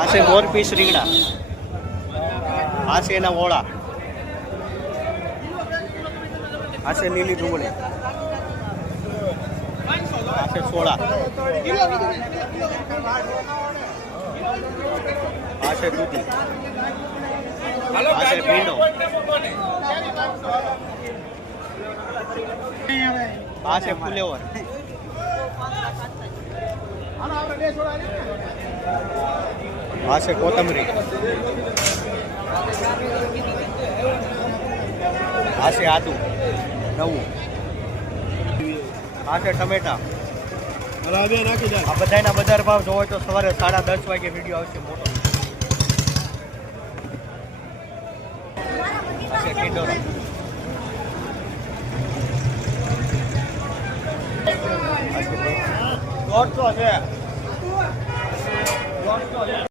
આ છે મોરપીસ રીંગણા, આ છે એના ઓળા, આ છે લીલી ડુંગળી, આ છે સોળા, આ છે દૂધી, આ છે ભીંડો, આ છે ફુલેવર, આ છે કોથમરી, આ છે આદુ નવું, આ છે ટમેટા. આ બધાના બજાર ભાવ જોવો તો સવારે 10:30 વાગે વિડીયો આવશે મોટો. આ છે ટીંડોરા, આ છે 150 છે.